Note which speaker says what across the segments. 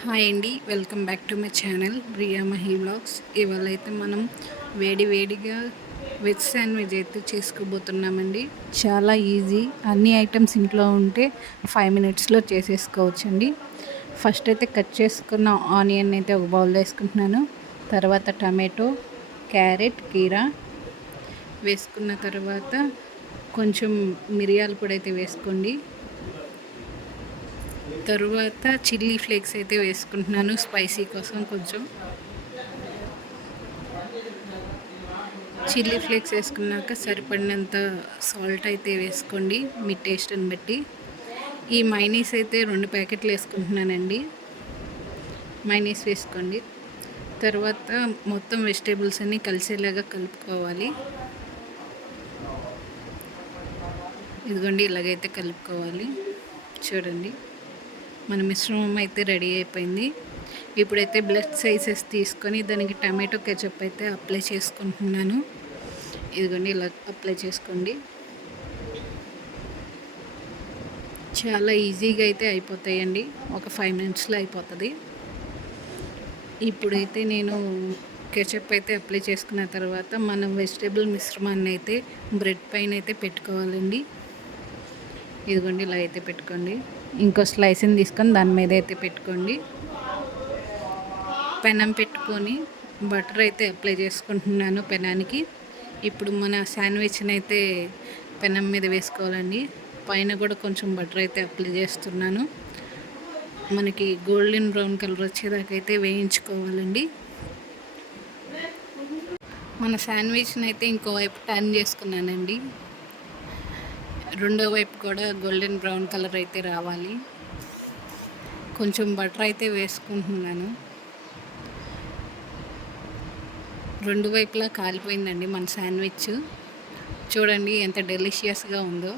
Speaker 1: Hi అండి welcome back to my channel Riya Mahi vlogs. ఇవాళ అయితే మనం వేడి వేడిగా వెజ్ శాండ్విచ్ అయితే చేసుకోబోతున్నామండి. చాలా ఈజీ అన్ని ఐటమ్స్ ఇంట్లో ఉంటే ఫైవ్ మినిట్స్లో చేసేసుకోవచ్చండి. ఫస్ట్ అయితే కట్ చేసుకున్న ఆనియన్ అయితే ఒక బౌల్లో వేసుకుంటున్నాను తర్వాత టమాటో క్యారెట్ కీరా వేసుకున్న తర్వాత కొంచెం మిరియాలు పొడి అయితే వేసుకోండి. తరువాత చిల్లీ ఫ్లేక్స్ అయితే వేసుకుంటున్నాను స్పైసీ కోసం కొంచెం. చిల్లీ ఫ్లేక్స్ వేసుకున్నాక సరిపడినంత సాల్ట్ అయితే వేసుకోండి మీ టేస్ట్ని బట్టి. ఈ మైనీస్ అయితే రెండు ప్యాకెట్లు వేసుకుంటున్నానండి. మైనీస్ వేసుకోండి. తర్వాత మొత్తం వెజిటేబుల్స్ అన్నీ కలిసేలాగా కలుపుకోవాలి. ఇదిగోండి ఇలాగైతే కలుపుకోవాలి. చూడండి. మన మిశ్రమం అయితే రెడీ అయిపోయింది. ఇప్పుడైతే బ్లడ్ సైజెస్ తీసుకొని దానికి టమాటో కెచప్ అయితే అప్లై చేసుకుంటున్నాను. ఇదిగోండి ఇలా అప్లై చేసుకోండి. చాలా ఈజీగా అయితే అయిపోతాయండి. ఒక ఫైవ్ మినిట్స్లో అయిపోతుంది. ఇప్పుడైతే నేను కెచప్ అయితే అప్లై చేసుకున్న తర్వాత మనం వెజిటేబుల్ మిశ్రమాన్ని అయితే బ్రెడ్ పైన అయితే పెట్టుకోవాలండి. ఇదిగోండి ఇలా అయితే పెట్టుకోండి. ఇంకో స్లైస్ని తీసుకొని దాని మీద అయితే పెట్టుకోండి. పెనం పెట్టుకొని బటర్ అయితే అప్లై చేసుకుంటున్నాను పెనానికి. ఇప్పుడు మన శాండ్విచ్ని అయితే పెనం మీద వేసుకోవాలండి. పైన కూడా కొంచెం బటర్ అయితే అప్లై చేస్తున్నాను. మనకి గోల్డెన్ బ్రౌన్ కలర్ వచ్చేదాకా అయితే వేయించుకోవాలండి. మన శాండ్విచ్ని అయితే ఇంకోవైపు టర్న్ చేసుకున్నానండి. రెండో వైపు కూడా గోల్డెన్ బ్రౌన్ కలర్ అయితే రావాలి. కొంచెం బటర్ అయితే వేసుకుంటున్నాను. రెండు వైపులా కాలిపోయిందండి మన శాండ్విచ్. చూడండి ఎంత డెలిషియస్గా ఉందో.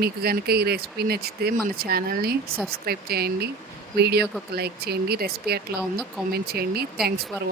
Speaker 1: మీకు కనుక ఈ రెసిపీ నచ్చితే మన ఛానల్ని సబ్స్క్రైబ్ చేయండి. వీడియోకి ఒక లైక్ చేయండి. రెసిపీ ఎట్లా ఉందో కామెంట్ చేయండి. Thanks for